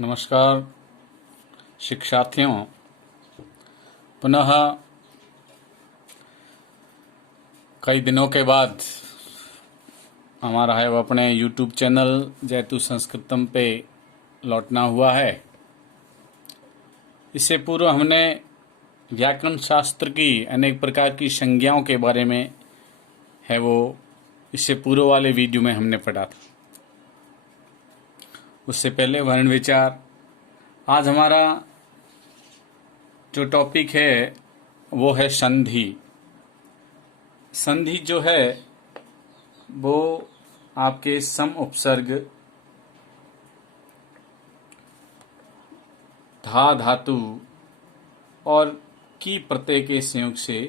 नमस्कार शिक्षार्थियों, पुनः कई दिनों के बाद हमारा है वो अपने YouTube चैनल जयतु संस्कृतम पे लौटना हुआ है। इससे पूर्व हमने व्याकरण शास्त्र की अनेक प्रकार की संज्ञाओं के बारे में है वो इससे पूर्व वाले वीडियो में हमने पढ़ा था। उससे पहले वर्ण विचार। आज हमारा जो टॉपिक है वो है संधि। संधि जो है वो आपके सम उपसर्ग, धा धातु और की प्रत्यय के संयोग से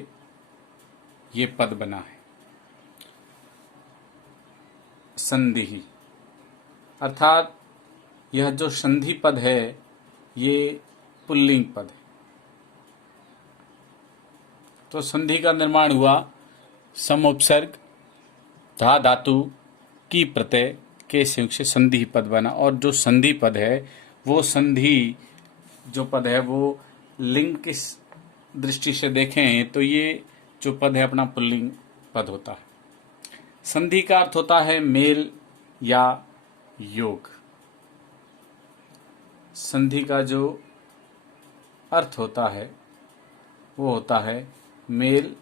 ये पद बना है। संधि अर्थात यह जो संधि पद है ये पुल्लिंग पद है। तो संधि का निर्माण हुआ सम उपसर्ग, धा धातु की प्रत्यय के संयोग से संधि पद बना। और जो संधि पद है वो संधि जो पद है वो लिंग की दृष्टि से देखें तो ये जो पद है अपना पुल्लिंग पद होता है। संधि का अर्थ होता है मेल या योग। संधि का जो अर्थ होता है वो होता है मेल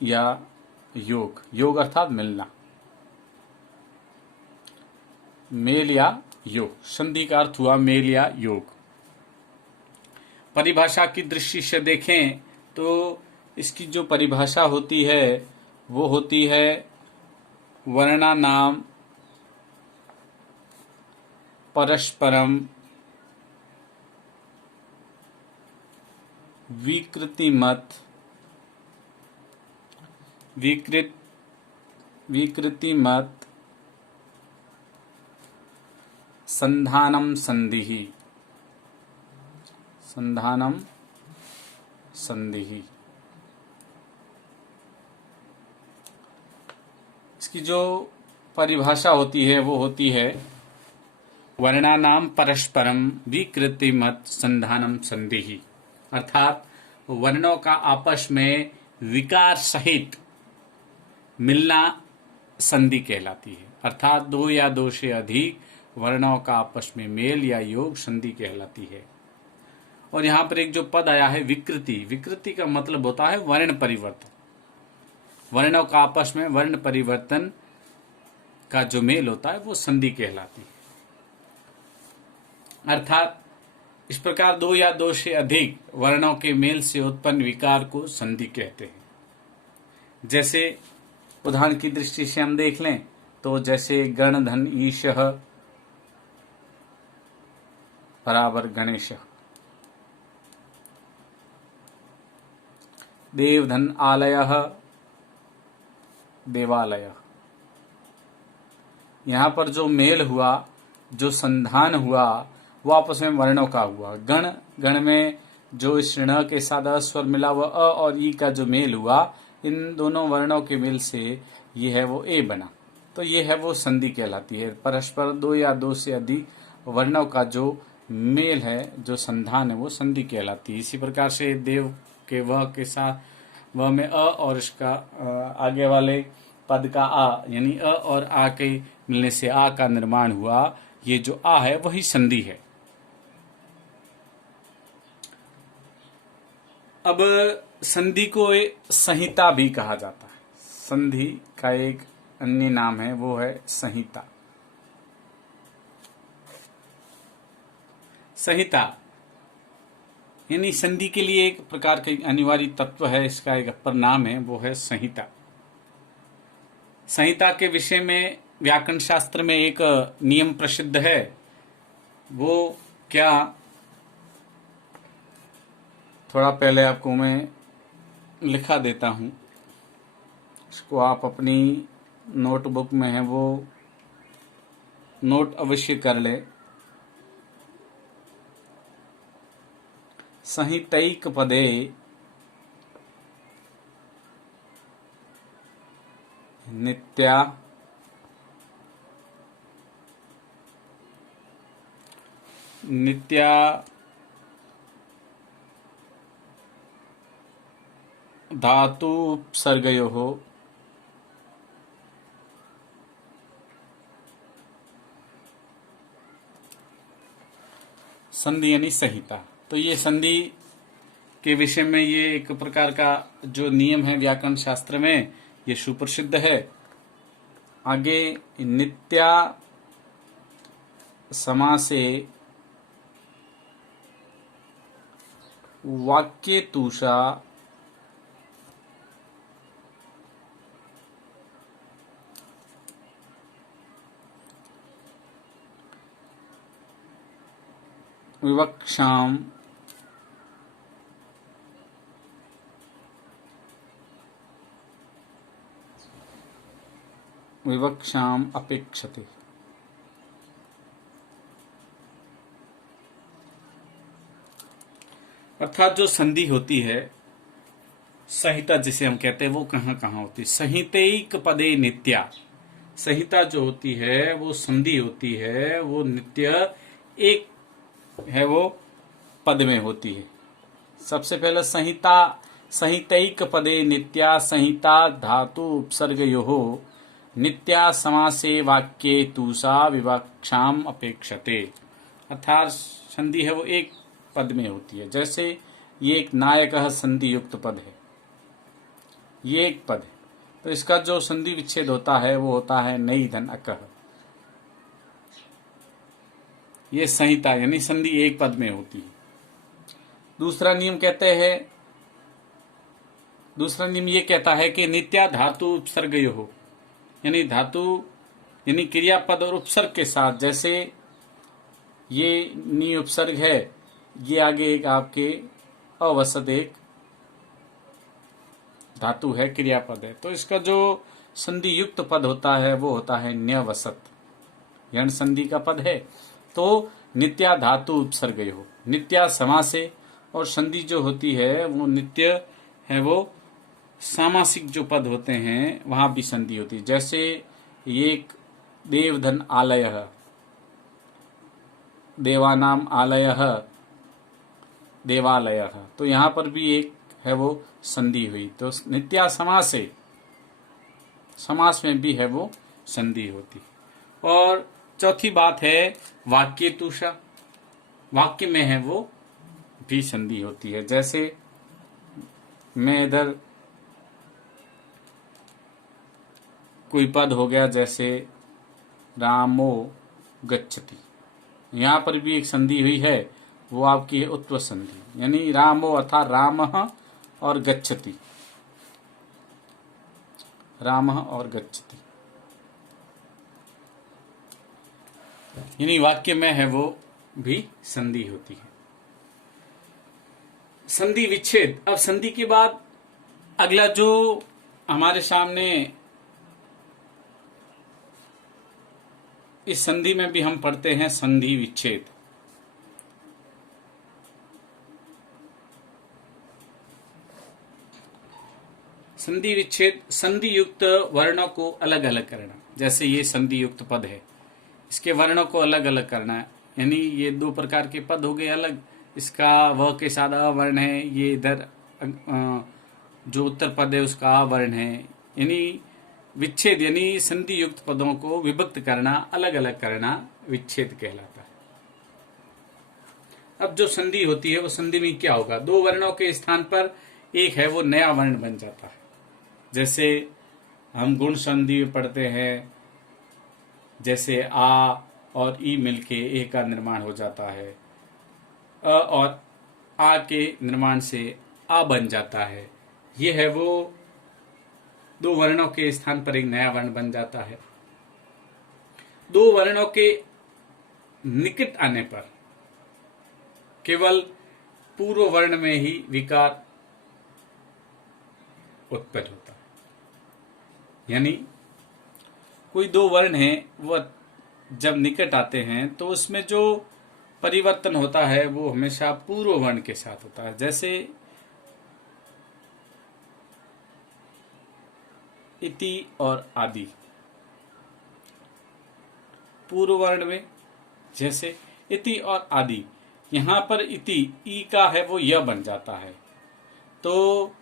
या योग। योग अर्थात मिलना, मेल या योग। संधि का अर्थ हुआ मेल या योग। परिभाषा की दृष्टि से देखें तो इसकी जो परिभाषा होती है वो होती है वर्णा नाम परस्परम विकृतिमत संधानम संधिः। इसकी जो परिभाषा होती है वो होती है वर्णानाम परस्परम विकृतिमत संधानम संधिः। अर्थात वर्णों का आपस में विकार सहित मिलना संधि कहलाती है। अर्थात दो या दो से अधिक वर्णों का आपस में मेल या योग संधि कहलाती है। और यहाँ पर एक जो पद आया है विकृति, विकृति का मतलब होता है वर्ण परिवर्तन। वर्णों का आपस में वर्ण परिवर्तन का जो मेल होता है वो संधि कहलाती है। अर्थात इस प्रकार दो या दो से अधिक वर्णों के मेल से उत्पन्न विकार को संधि कहते हैं। जैसे उदाहरण की दृष्टि से हम देख लें तो जैसे गण धन ईशः बराबर गणेश, देवधन आलयः देवालय। यहाँ पर जो मेल हुआ, जो संधान हुआ वो आपस में वर्णों का हुआ। गण में जो इस ण के साथ अस्वर मिला वह अ और ई का जो मेल हुआ, इन दोनों वर्णों के मेल से ये है वो ए बना। तो ये है वो संधि कहलाती है। परस्पर दो या दो से अधिक वर्णों का जो मेल है, जो संधान है, वो संधि कहलाती है। इसी प्रकार से देव के वह के साथ वह में अ और इसका आगे वाले पद का आ यानी अ और आ के मिलने से आ का निर्माण हुआ। ये जो आ है वही संधि है। अब संधि को संहिता भी कहा जाता है। संधि का एक अन्य नाम है वो है संहिता। संहिता यानी संधि के लिए एक प्रकार का अनिवार्य तत्व है, इसका एक अपर नाम है वो है संहिता। संहिता के विषय में व्याकरण शास्त्र में एक नियम प्रसिद्ध है। वो क्या, थोड़ा पहले आपको मैं लिखा देता हूं, इसको आप अपनी नोटबुक में है वो नोट अवश्य कर ले। संहितैक पदे नित्या नित्या धातुपसर्गयोः संधि यानी संहिता। तो ये संधि के विषय में ये एक प्रकार का जो नियम है व्याकरण शास्त्र में, ये सुप्रसिद्ध है। आगे नित्या समासे वाक्येतुषा विवक्षाम अपेक्षते। अर्थात जो संधि होती है, संहिता जिसे हम कहते हैं, वो कहाँ कहाँ होती है। संहितैक पदे नित्या, संहिता जो होती है वो संधि होती है, वो नित्य एक है वो पद में होती है। सबसे पहले संहिता, संहितैक पदे नित्या संहिता धातु उपसर्गयोः नित्या समासे वाक्ये तुषा विवक्षाम अपेक्षते। अर्थात संधि है वो एक पद में होती है। जैसे ये एक नायकः संधि युक्त पद है, ये एक पद है, तो इसका जो संधि विच्छेद होता है वो होता है नई धन अकः। ये संहिता यानी संधि एक पद में होती है। दूसरा नियम कहते हैं, दूसरा नियम ये कहता है कि नित्या धातु उपसर्गयोः, यानी धातु यानी क्रियापद और उपसर्ग के साथ। जैसे ये नी उपसर्ग है, ये आगे एक आपके अवसद एक धातु है, क्रियापद है, तो इसका जो संधि युक्त पद होता है वो होता है न्यवसत, यण संधि का पद है। तो नित्या धातु उपसर्गयोः, नित्या समासे, और संधि जो होती है वो नित्य है, वो सामासिक जो पद होते हैं वहां भी संधि होती है। जैसे ये एक देवधन आलयः, देवानाम आलयः देवालयः, तो यहां पर भी एक है वो संधि हुई। तो नित्या समासे, समास में भी है वो संधि होती। और चौथी बात है वाक्येतुषा, वाक्य में है वो भी संधि होती है। जैसे मैं इधर कोई पद हो गया, जैसे रामो गच्छति, यहां पर भी एक संधि हुई है, वो आपकी है उत्व संधि, यानी रामो अर्थात रामः और गच्छति, रामः और गच्छति, यानी वाक्य में है वो भी संधि होती है। संधि विच्छेद। अब संधि के बाद अगला जो हमारे सामने, इस संधि में भी हम पढ़ते हैं संधि विच्छेद। संधि विच्छेद, संधि युक्त वर्णों को अलग अलग करना। जैसे ये संधि युक्त पद है, इसके वर्णों को अलग अलग करना है, यानी ये दो प्रकार के पद हो गए अलग, इसका व के साथ अ वर्ण है, ये इधर जो उत्तर पद है उसका आ वर्ण है, यानी विच्छेद यानी संधि युक्त पदों को विभक्त करना, अलग अलग करना विच्छेद कहलाता है। अब जो संधि होती है वो संधि में क्या होगा, दो वर्णों के स्थान पर एक है वो नया वर्ण बन जाता है। जैसे हम गुण संधि में पढ़ते हैं, जैसे आ और ई मिलके ए का निर्माण हो जाता है, अ और आ के निर्माण से आ बन जाता है। ये है वो दो वर्णों के स्थान पर एक नया वर्ण बन जाता है। दो वर्णों के निकट आने पर केवल पूर्व वर्ण में ही विकार उत्पन्न होता है, यानी कोई दो वर्ण हैं वो जब निकट आते हैं तो उसमें जो परिवर्तन होता है वो हमेशा पूर्व वर्ण के साथ होता है। जैसे इति और आदि पूर्व वर्ण में, जैसे इति और आदि। यहाँ पर इति ई का है वो य बन जाता है, तो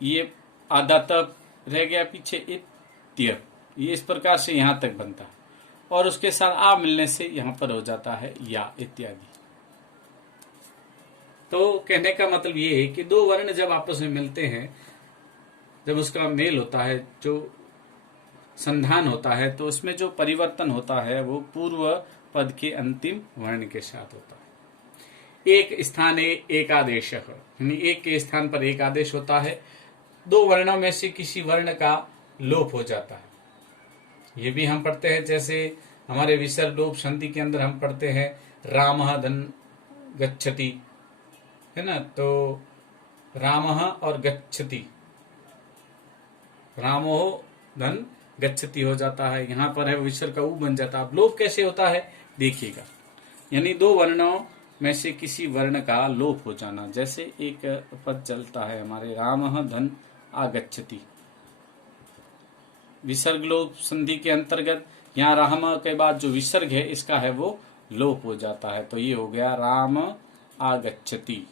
ये आधा तक रह गया पीछे इत्य, ये इस प्रकार से यहाँ तक बनता है और उसके साथ आ मिलने से यहाँ पर हो जाता है या इत्यादि। तो कहने का मतलब ये है कि दो वर्ण जब आपस में मिलते हैं, जब उसका मेल होता है, जो संधान होता है, तो उसमें जो परिवर्तन होता है वो पूर्व पद के अंतिम वर्ण के साथ होता है। एक स्थाने एकादेश, यानी एक के स्थान पर एक आदेश होता है, दो वर्णों में से किसी वर्ण का लोप हो जाता है। ये भी हम पढ़ते हैं, जैसे हमारे विसर्ग लोप संधि के अंदर हम पढ़ते हैं रामः धन गच्छति, है ना, तो रामः और गच्छति, रामो धन गच्छति हो जाता है, यहाँ पर है विसर्ग का ऊ बन जाता है। अब लोप कैसे होता है देखिएगा, यानी दो वर्णों में से किसी वर्ण का लोप हो जाना। जैसे एक पद चलता है हमारे रामः धन आगच्छति, विसर्ग लोप संधि के अंतर्गत यहाँ राम के बाद जो विसर्ग है इसका है वो लोप हो जाता है, तो ये हो गया राम आगच्छति।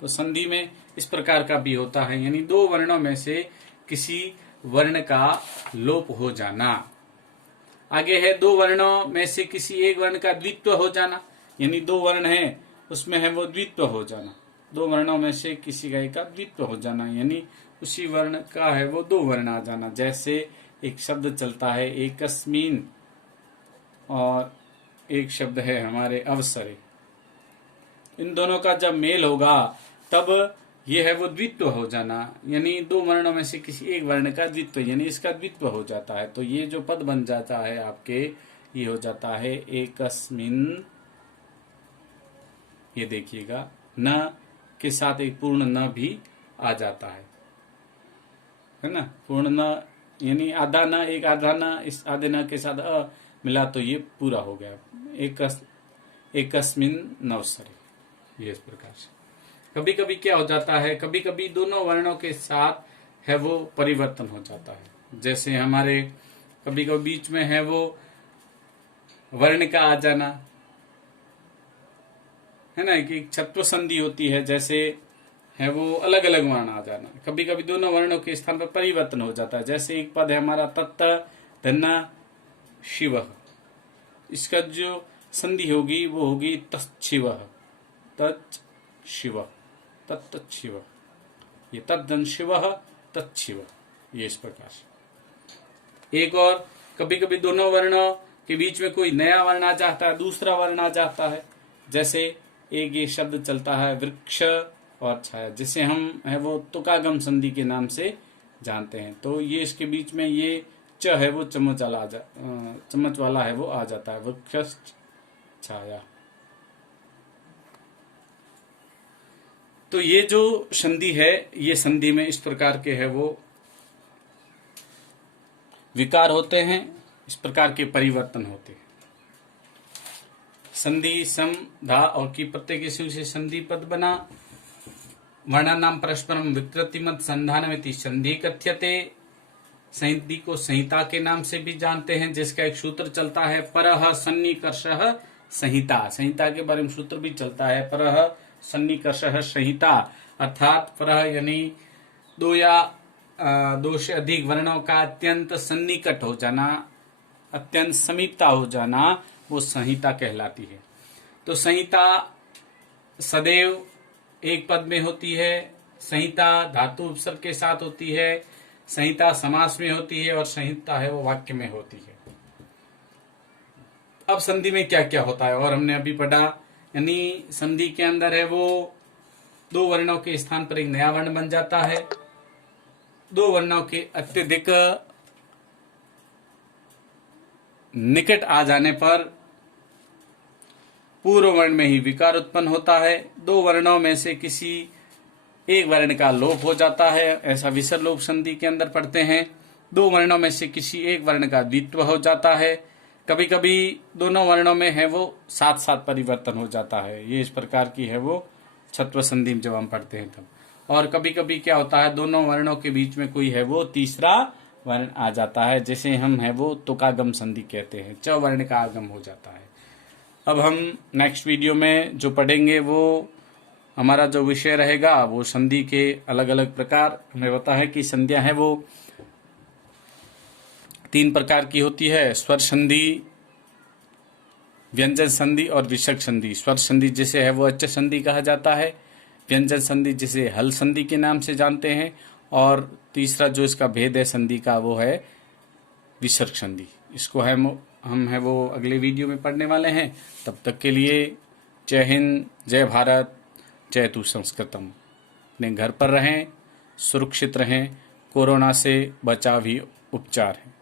तो संधि में इस प्रकार का भी होता है, यानी दो वर्णों में से किसी वर्ण का लोप हो जाना। आगे है दो वर्णों में से किसी एक वर्ण का द्वित्व हो जाना, यानी दो वर्ण है उसमें है वो द्वित्व हो जाना। दो वर्णों में से किसी का एक का द्वित्व हो जाना, यानी उसी वर्ण का है वो दो वर्ण आ जाना। जैसे एक शब्द चलता है एकस्मिन और एक शब्द है हमारे अवसरे, इन दोनों का जब मेल होगा तब ये है वो द्वित्व हो जाना, यानी दो वर्णों में से किसी एक वर्ण का द्वित्व, यानी इसका द्वित्व हो जाता है। तो ये जो पद बन जाता है आपके, ये हो जाता है एकस्मिन। ये देखिएगा न के साथ एक पूर्ण न भी आ जाता है ना, पूर्ण न यानी आधा न, एक आधा न, इस आधे न के साथ अ मिला तो ये पूरा हो गया एकस्मिन नवसरे। ये इस प्रकार से कभी कभी क्या हो जाता है, कभी कभी दोनों वर्णों के साथ है वो परिवर्तन हो जाता है। जैसे हमारे कभी कभी बीच में है वो वर्ण का आ जाना, है ना, कि छत्व संधि होती है, जैसे है वो अलग अलग वर्ण आ जाना। कभी कभी दोनों वर्णों के स्थान पर परिवर्तन हो जाता है। जैसे एक पद है हमारा तत्त धन्ना शिव, इसका जो संधि होगी वो होगी तच्छिव, तच् शिव, तत्शिव, ये तद्धन शिव तच्छिव, ये इस प्रकार से। एक और कभी कभी दोनों वर्णों के बीच में कोई नया वर्ण आ जाता है, दूसरा वर्ण आ जाता है। जैसे एक ये शब्द चलता है वृक्ष और छाया, जिसे हम है वो तुकागम संधि के नाम से जानते हैं। तो ये इसके बीच में ये च है वो चम्मच वाला है वो आ जाता है, वृक्ष छाया। तो ये जो संधि है, ये संधि में इस प्रकार के है वो विकार होते हैं, इस प्रकार के परिवर्तन होते हैं। संधि सम धा और की प्रत्येक से संधि पद बना। वर्णानाम परस्परम विकृतिमत संधानमिति संधि कथ्यते। संधि को संहिता के नाम से भी जानते हैं, जिसका एक सूत्र चलता है परः सन्निकर्षः संहिता। संहिता के बारे में सूत्र भी चलता है परः सन्निकर्षः संहिता, अर्थात परः यानी दो या दो से अधिक वर्णों का अत्यंत सन्निकट हो जाना, अत्यंत समीपता हो जाना, वो संहिता कहलाती है। तो संहिता सदैव एक पद में होती है, संहिता धातु उपसर्ग के साथ होती है, संहिता समास में होती है और संहिता है वो वाक्य में होती है। अब संधि में क्या क्या होता है और हमने अभी पढ़ा, यानी संधि के अंदर है वो दो वर्णों के स्थान पर एक नया वर्ण बन जाता है। दो वर्णों के अत्यधिक निकट आ जाने पर पूर्व वर्ण में ही विकार उत्पन्न होता है। दो वर्णों में से किसी एक वर्ण का लोप हो जाता है, ऐसा विसर्ग लोप संधि के अंदर पढ़ते हैं। दो वर्णों में से किसी एक वर्ण का द्वित्व हो जाता है। कभी कभी दोनों वर्णों में है वो साथ साथ परिवर्तन हो जाता है, ये इस प्रकार की है वो छत्व संधि जब हम पढ़ते हैं तब। और कभी कभी क्या होता है, दोनों वर्णों के बीच में कोई है वो तीसरा वर्ण आ जाता है, जैसे हम है वो तुकागम संधि कहते हैं, च वर्ण का आगम हो जाता है। अब हम नेक्स्ट वीडियो में जो पढ़ेंगे वो हमारा जो विषय रहेगा वो संधि के अलग अलग प्रकार। हमें पता है कि संधियां है वो 3 प्रकार की होती है, स्वर संधि, व्यंजन संधि और विसर्ग संधि। स्वर संधि जिसे है वो अच् संधि कहा जाता है, व्यंजन संधि जिसे हल संधि के नाम से जानते हैं, और तीसरा जो इसका भेद है संधि का वो है विसर्ग संधि। इसको हम है वो अगले वीडियो में पढ़ने वाले हैं। तब तक के लिए जय हिंद, जय भारत, जय तु संस्कृतम। अपने घर पर रहें, सुरक्षित रहें, कोरोना से बचाव ही उपचार है।